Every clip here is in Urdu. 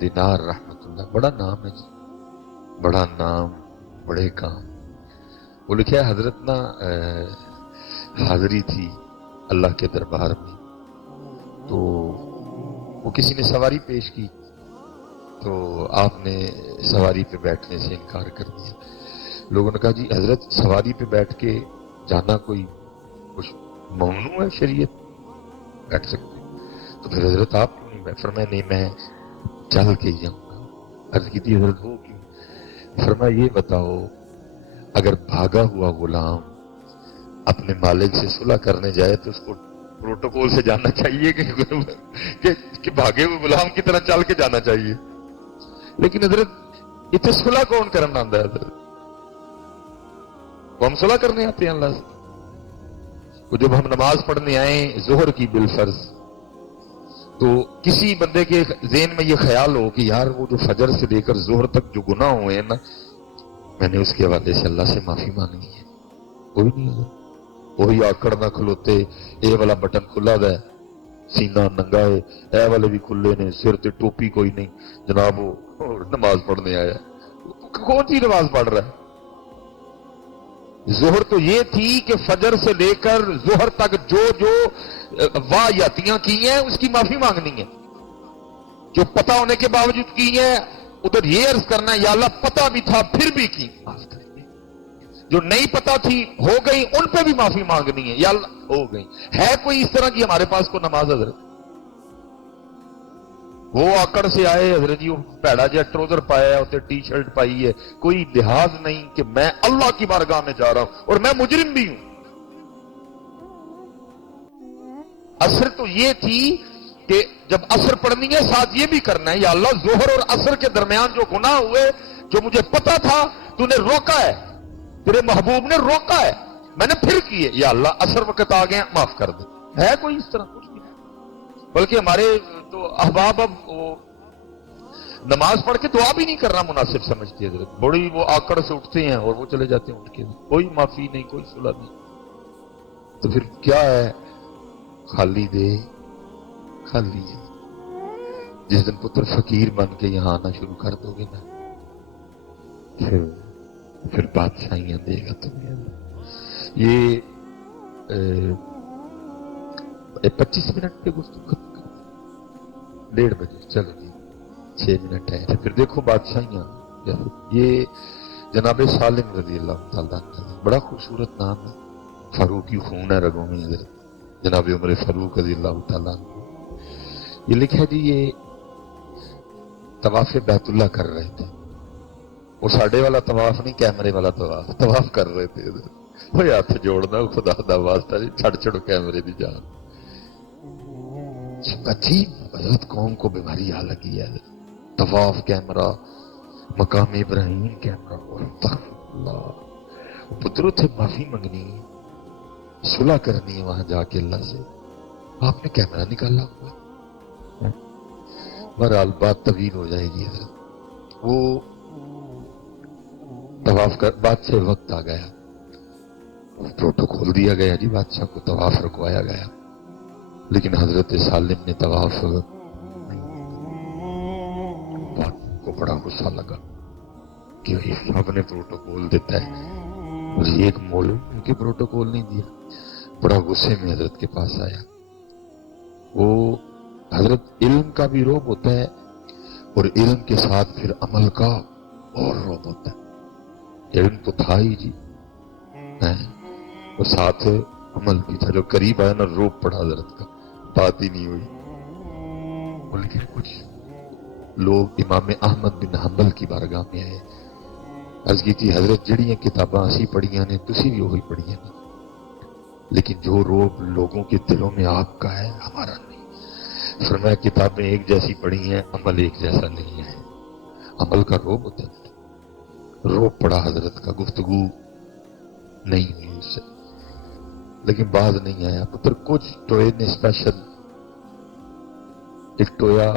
دینار رحمت اللہ، بڑا نام ہے جی، بڑا نام، بڑے کام۔ وہ لکھا ہے حضرت نا حاضری تھی اللہ کے دربار میں، تو وہ کسی نے سواری پیش کی تو آپ نے سواری پہ بیٹھنے سے انکار کر دیا۔ لوگوں نے کہا جی حضرت سواری پہ بیٹھ کے جانا کوئی کچھ ممنوع ہے شریعت، بیٹھ سکتے؟ تو پھر حضرت آپ کیوں نہیں بیٹھ؟ فرمایا نہیں میں چل کے ہی جاؤں گا۔ عرض کی تھی حضرت وہ کیوں؟ فرمایا یہ بتاؤ اگر بھاگا ہوا غلام اپنے مالک سے صلح کرنے جائے تو اس کو پروٹوکول سے جانا چاہیے کہ بھاگے ہوئے غلام کی طرح چل کے جانا چاہیے؟ لیکن حضرت اتنے صلح کون کرنا آتا ہے حضرت؟ وہ ہم صلح کرنے آتے ہیں اللہ سے؟ وہ جب ہم نماز پڑھنے آئیں ظہر کی بالفرض، تو کسی بندے کے ذہن میں یہ خیال ہو کہ یار وہ جو فجر سے لے کر ظہر تک جو گناہ ہوئے ہیں نا، میں نے اس کے حوالے سے اللہ سے معافی مانگنی ہے، کوئی نہیں ہوگا۔ وہی آکڑ نہ کھلوتے، اے والا بٹن کھلا ہے، سینہ ننگا ہے، اے والے بھی کھلے نے، سر تے ٹوپی کوئی نہیں، جناب وہ نماز پڑھنے آیا۔ کون سی نماز پڑھ رہا ہے؟ ظہر تو یہ تھی کہ فجر سے لے کر ظہر تک جو جو واہیاتیاں کی ہیں اس کی معافی مانگنی ہے، جو پتہ ہونے کے باوجود کی ہیں ادھر یہ عرض کرنا ہے یا اللہ پتہ بھی تھا پھر بھی کی، معاف کریں گے۔ جو نہیں پتہ تھی ہو گئی ان پہ بھی معافی مانگنی ہے یا اللہ ہو گئی۔ ہے کوئی اس طرح کی ہمارے پاس کو نماز حضرت؟ وہ آکڑ سے آئے حضرت جی، وہ پیڑا جا ٹروزر پایا ہے، اسے ٹی شرٹ پائی ہے، کوئی لحاظ نہیں کہ میں اللہ کی بارگاہ میں جا رہا ہوں اور میں مجرم بھی ہوں۔ عصر تو یہ تھی کہ جب عصر پڑھنی ہے ساتھ یہ بھی کرنا ہے یا اللہ ظہر اور عصر کے درمیان جو گناہ ہوئے جو مجھے پتا تھا تو نے روکا ہے، تیرے محبوب نے روکا ہے، میں نے پھر کیے، یا اللہ عصر وقت آ گئے معاف کر دے۔ ہے کوئی اس طرح؟ کچھ نہیں ہے۔ بلکہ ہمارے تو احباب اب وہ نماز پڑھ کے دعا بھی نہیں کرنا مناسب سمجھتی ہے حضرت، بڑی وہ آکڑ سے اٹھتے ہیں اور وہ چلے جاتے ہیں اٹھ کے، کوئی معافی نہیں، کوئی صلح نہیں۔ تو پھر کیا ہے؟ خالی دے خالی ہے۔ جس دن پتر فقیر بن کے یہاں آنا شروع کر دو گے نا، پھر بادشاہیاں دے گا تمہیں۔ یہ 25 منٹ پہ گفتگو ختم کر 1:30 بجے، چلو جی 6 منٹ ہے، پھر دیکھو بادشاہیاں۔ یہ جناب سالم رضی اللہ تعالیٰ عنہ، بڑا خوبصورت نام ہے، فاروقی خون ہے رگوں میں حضرت، جناب عمر فاروق رضی اللہ تعالیٰ عنہ۔ یہ لکھا جی یہ طواف بیت اللہ کر رہے تھے، وہ ساڑھے والا طواف نہیں، کیمرے والا طواف کر رہے تھے حضرت۔ وہ ہاتھ جوڑنا خدا دا واسطہ جی، چھڑ چھڑو کیمرے دی جان۔ عجیب حضرت قوم کو بیماری آ لگی ہے حضرت، طواف کیمرہ، مقام ابراہیم کیمرہ، اللہ پتروں تھے معافی منگنی ہے، صلح کرنی ہے وہاں جا کے اللہ سے، آپ نے کیمرہ نکالا ہوا۔ بہرحال بات طویل ہو جائے گی حضرت۔ وہ طواف کر بادشاہ وقت آ گیا، پروٹوکول دیا گیا جی، بادشاہ کو طواف رکوایا گیا، لیکن حضرت سالم نے طواف کو بڑا غصہ لگا کہ سب نے پروٹوکول دیتا ہے اور ایک مولوی ان کے پروٹوکول نہیں دیا۔ بڑا غصے میں حضرت کے پاس آیا۔ وہ حضرت علم کا بھی روب ہوتا ہے اور علم کے ساتھ پھر عمل کا اور روب ہوتا ہے۔ علم تو تھا ہی جی، اور ساتھ عمل بھی تھا، جو قریب آیا نا روب پڑا حضرت کا، بات ہی نہیں ہوئی۔ بلکہ کچھ لوگ امام احمد بن حنبل کی بارگاہ میں آئے، عرض کی تھی حضرت جڑیاں کتاباں اسی پڑھیاں نے تسی بھی وہی پڑھیاں نے، لیکن جو روب لوگوں کے دلوں میں آپ کا ہے ہمارا نہیں۔ فرمایا کتابیں ایک جیسی پڑھی ہیں، عمل ایک جیسا نہیں ہے، عمل کا روب ہوتا ہے۔ روب پڑا حضرت کا، گفتگو نہیں ہوئی اس سے، لیکن باز نہیں آیا۔ پتر کچھ ٹوئے نے اسپیشل، ایک ٹویا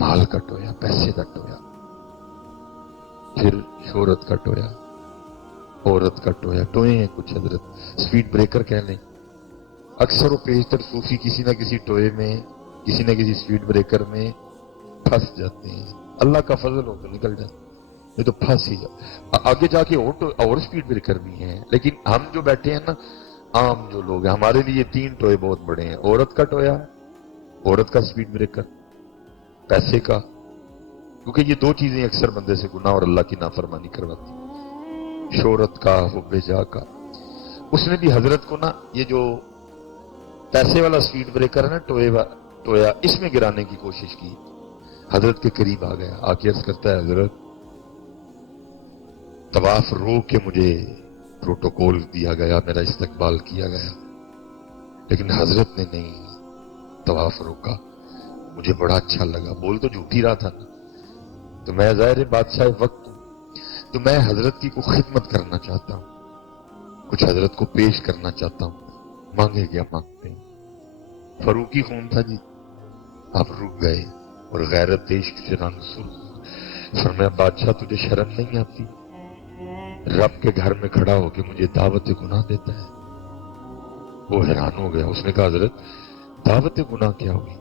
مال کا ٹویا، پیسے کا ٹویا، پھر شہرت کا ٹویا، عورت کا ٹویا، ٹوئے ہیں کچھ حضرت، سپیڈ بریکر کہہ لیں۔ اکثر و پیشتر صوفی کسی نہ کسی ٹوئے میں، کسی نہ کسی سپیڈ بریکر میں پھنس جاتے ہیں. اللہ کا فضل ہو تو نکل جاتے, یہ تو پھنس ہی جاتے. آگے جا کے اور سپیڈ بریکر بھی ہیں, لیکن ہم جو بیٹھے ہیں نا, عام جو لوگ ہیں, ہمارے لیے 3 ٹوئے بہت بڑے ہیں. عورت کا ٹویا, عورت کا سپیڈ بریکر, پیسے کا, کیونکہ یہ 2 چیزیں اکثر بندے سے گناہ اور اللہ کی نافرمانی کرواتی. شہرت کا, حب جا کا. اس نے بھی حضرت کو نا یہ جو پیسے والا سپیڈ بریکر ہے نا, ٹویا, اس میں گرانے کی کوشش کی. حضرت کے قریب آ گیا, آ کے عرض کرتا ہے حضرت طواف روک کے مجھے پروٹوکول دیا گیا, میرا استقبال کیا گیا, لیکن حضرت نے نہیں طواف روکا. مجھے بڑا اچھا لگا. بول تو جھوٹ ہی رہا تھا نا, تو میں ظاہر بادشاہ وقت ہوں, تو میں حضرت کی کوئی خدمت کرنا چاہتا ہوں, کچھ حضرت کو پیش کرنا چاہتا ہوں. مانگے کیا مانگتے ہیں؟ فاروقی خون تھا جی. آپ رک گئے اور غیرت عشق سے رنگ سرخ. فرمایا بادشاہ تجھے شرم نہیں آتی؟ رب کے گھر میں کھڑا ہو کے مجھے دعوت گناہ دیتا ہے. وہ حیران ہو گیا. اس نے کہا حضرت دعوت گناہ کیا ہوئی؟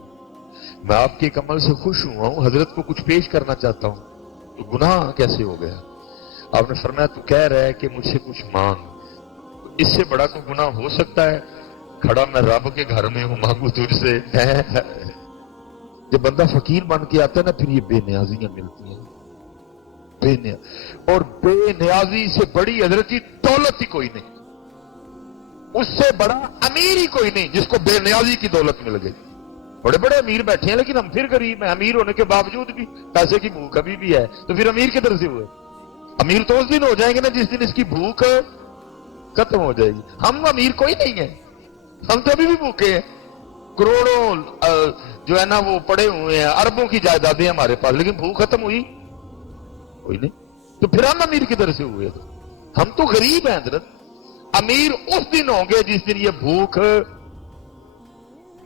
میں آپ کے ایک عمل سے خوش ہوا ہوں, حضرت کو کچھ پیش کرنا چاہتا ہوں, تو گناہ کیسے ہو گیا؟ آپ نے فرمایا تو کہہ رہا ہے کہ مجھ سے کچھ مانگ, اس سے بڑا کوئی گناہ ہو سکتا ہے؟ کھڑا میں رب کے گھر میں ہوں, مانگوں تجھ سے؟ جب بندہ فقیر بن کے آتا ہے نا, پھر یہ بے نیازیاں ملتی ہیں. اور بے نیازی سے بڑی حضرت کی دولت ہی کوئی نہیں, اس سے بڑا امیر ہی کوئی نہیں جس کو بے نیازی کی دولت مل گئی. بڑے بڑے امیر بیٹھے ہیں لیکن ہم پھر غریب ہیں. امیر ہونے کے باوجود بھی پیسے کی بھوک ابھی بھی ہے, تو پھر امیر کدھر سے ہوئے؟ امیر تو اس دن ہو جائیں گے نا جس دن اس کی بھوک ختم ہو جائے گی. ہم امیر کوئی نہیں ہے, ہم تو ابھی بھی بھوکے ہیں. کروڑوں جو ہے نا وہ پڑے ہوئے ہیں, اربوں کی جائیدادیں ہمارے پاس, لیکن بھوک ختم ہوئی کوئی نہیں. تو پھر ہم امیر کدھر سے ہوئے؟ تو ہم تو غریب ہیں حضرت. امیر اس دن ہوں گے جس دن یہ بھوک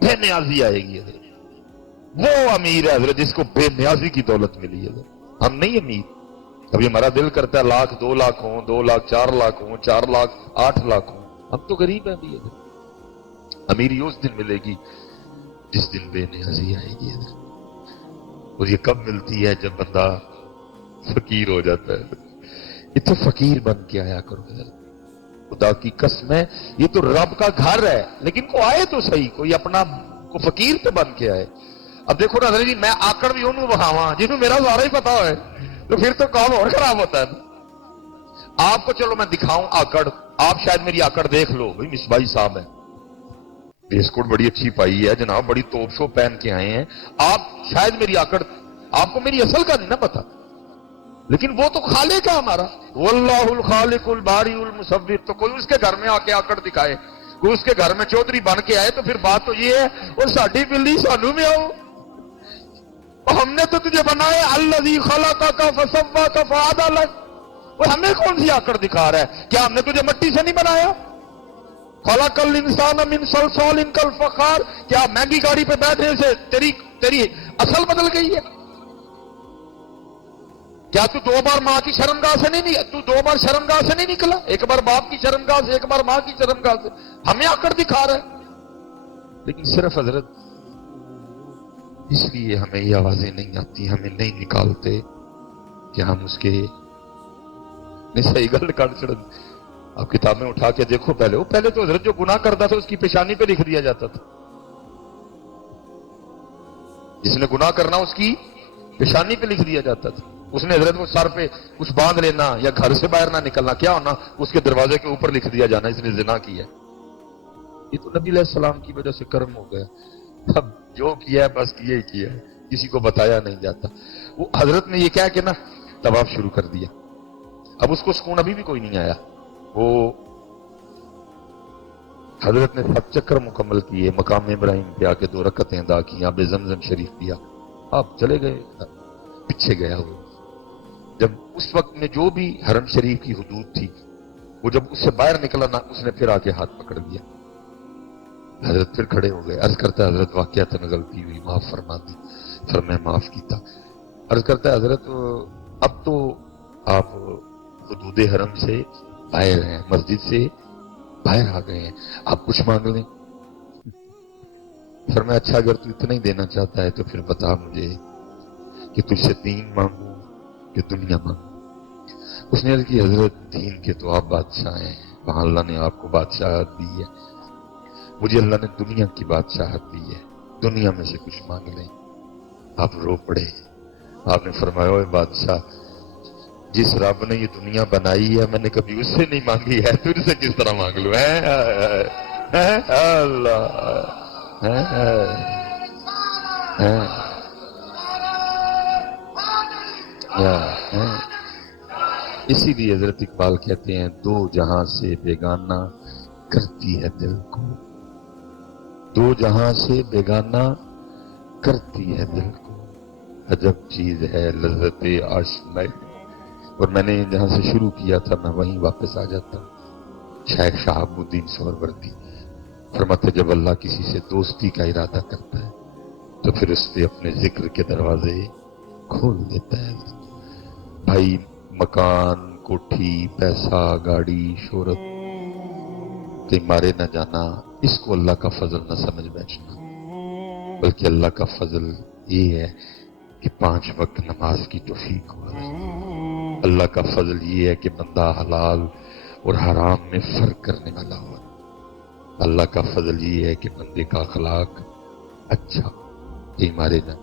بے نیازی آئے گی حضرت. وہ امیر ہے حضرت جس کو بے نیازی کی دولت ملی ہے. ہم نہیں امیر. ابھی ہمارا دل کرتا ہے 1,00,000 2,00,000 ہوں, 2,00,000 4,00,000 ہوں, 4,00,000 8,00,000 ہوں. ہم تو غریب ہیں ابھی حضرت. امیری اس دن ملے گی جس دن بے نیازی آئے گی حضرت. اور یہ کب ملتی ہے؟ جب بندہ فقیر ہو جاتا ہے. یہ تو فقیر بن کے آیا کرو حضرت. خدا کی قسم ہے, یہ تو رب کا گھر ہے, لیکن کو آئے تو صحیح, کوئی اپنا کو فقیر تو بن کے آئے. اب دیکھو نا جی, میں آکڑ بھی انہوں بہاواں جنہوں میرا سارا ہی پتا ہے, تو پھر تو کام اور خراب ہوتا ہے. آپ کو چلو میں دکھاؤں آکڑ, آپ شاید میری آکڑ دیکھ لو, بھائی مصباحی صاحب ہے, بیسکوٹ بڑی اچھی پائی ہے جناب, بڑی توپ شو پہن کے آئے ہیں, آپ شاید میری آکڑ, آپ کو میری اصل کا نہیں نا پتا, لیکن وہ تو خالق ہے ہمارا. واللہ الخالق الباری المصور. تو کوئی اس کے گھر میں آ کے آکڑ دکھائے, کوئی اس کے گھر میں چودھری بن کے آئے, تو پھر بات تو یہ ہے, اور ساڈی بلی سانو میں آؤ, ہم نے تو تجھے بنایا الذی خلقک فسواک فعدلک. وہ ہمیں کون سی آکڑ دکھا رہا ہے؟ کیا ہم نے تجھے مٹی سے نہیں بنایا؟ خلق الانسان من صلصال کالفخار. کیا مہنگی گاڑی پہ بیٹھنے سے تیری اصل بدل گئی ہے؟ کیا تو 2 بار ماں کی شرمگاہ سے نہیں, تو 2 بار شرمگاہ سے نہیں نکلا؟ ایک بار باپ کی شرمگاہ سے, ایک بار ماں کی شرمگاہ سے. ہمیں آکڑ دکھا رہا ہے. لیکن صرف حضرت اس لیے ہمیں یہ آوازیں نہیں آتی, ہمیں نہیں نکالتے کہ ہم اس کے صحیح گل کاٹ چڑھ. آپ کتابیں اٹھا کے دیکھو, پہلے تو حضرت جو گناہ کرتا تھا اس کی پیشانی پہ لکھ دیا جاتا تھا. جس نے گناہ کرنا اس کی پیشانی پہ لکھ دیا جاتا تھا. اس نے حضرت کو سر پہ کچھ باندھ لینا یا گھر سے باہر نہ نکلنا, کیا ہونا, اس کے دروازے کے اوپر لکھ دیا جانا اس نے زنا کیا. یہ تو نبی علیہ السلام کی وجہ سے کرم ہو گیا. اب جو کیا ہے بس کیا ہی کیا ہے, کسی کو بتایا نہیں جاتا. وہ حضرت نے یہ کہا کہ نا طواف شروع کر دیا. اب اس کو سکون ابھی بھی کوئی نہیں آیا. وہ حضرت نے 7 چکر مکمل کیے, مقام ابراہیم پہ آ کے 2 رکعتیں ادا کی, آب زمزم شریف پیا, آپ چلے گئے. پیچھے گیا وہ, جب اس وقت میں جو بھی حرم شریف کی حدود تھی, وہ جب اس سے باہر نکلا نا, اس نے پھر آ کے ہاتھ پکڑ لیا. حضرت پھر کھڑے ہو گئے. عرض کرتا ہے حضرت واقعاتاً غلطی ہوئی, معاف فرما دی. فرمایا معاف کیتا. عرض کرتا ہے حضرت اب تو آپ حدود حرم سے باہر ہیں, مسجد سے باہر آ گئے ہیں, آپ کچھ مانگ لیں. فرمایا اچھا اگر تو اتنا ہی دینا چاہتا ہے تو پھر بتا مجھے کہ تجھ سے دین مانگوں کہ دنیا مانگوں؟ اس نے عرض کی حضرت دین کے تو آپ بادشاہ ہیں، وہاں اللہ نے آپ کو بادشاہت دی ہے، مجھے اللہ نے دنیا کی بادشاہت دی ہے، دنیا میں سے کچھ مانگ لیں۔ آپ رو پڑے۔ آپ نے فرمایا اوے بادشاہ، جس رب نے یہ دنیا بنائی ہے میں نے کبھی اس سے نہیں مانگی ہے، تجھ سے کس طرح مانگ لوں؟ اللہ اسی لیے حضرت اقبال کہتے ہیں دو جہاں سے بیگانہ کرتی ہے دل کو، دو جہاں سے بیگانہ کرتی ہے دل کو، عجب چیز ہے لذت آشنائی۔ اور میں نے جہاں سے شروع کیا تھا میں وہیں واپس آ جاتا ہوں۔ شیخ شہاب الدین سہروردی فرماتے جب اللہ کسی سے دوستی کا ارادہ کرتا ہے تو پھر اس پہ اپنے ذکر کے دروازے کھول دیتا ہے۔ بھائی مکان، کوٹھی، پیسہ، گاڑی، شہرت کہیں مارے نہ جانا، اس کو اللہ کا فضل نہ سمجھ بیٹھنا، بلکہ اللہ کا فضل یہ ہے کہ 5 وقت نماز کی توفیق ہو رہی ہے۔ اللہ کا فضل یہ ہے کہ بندہ حلال اور حرام میں فرق کرنے والا ہو۔ اللہ کا فضل یہ ہے کہ بندے کا اخلاق اچھا، کہیں مارے نہ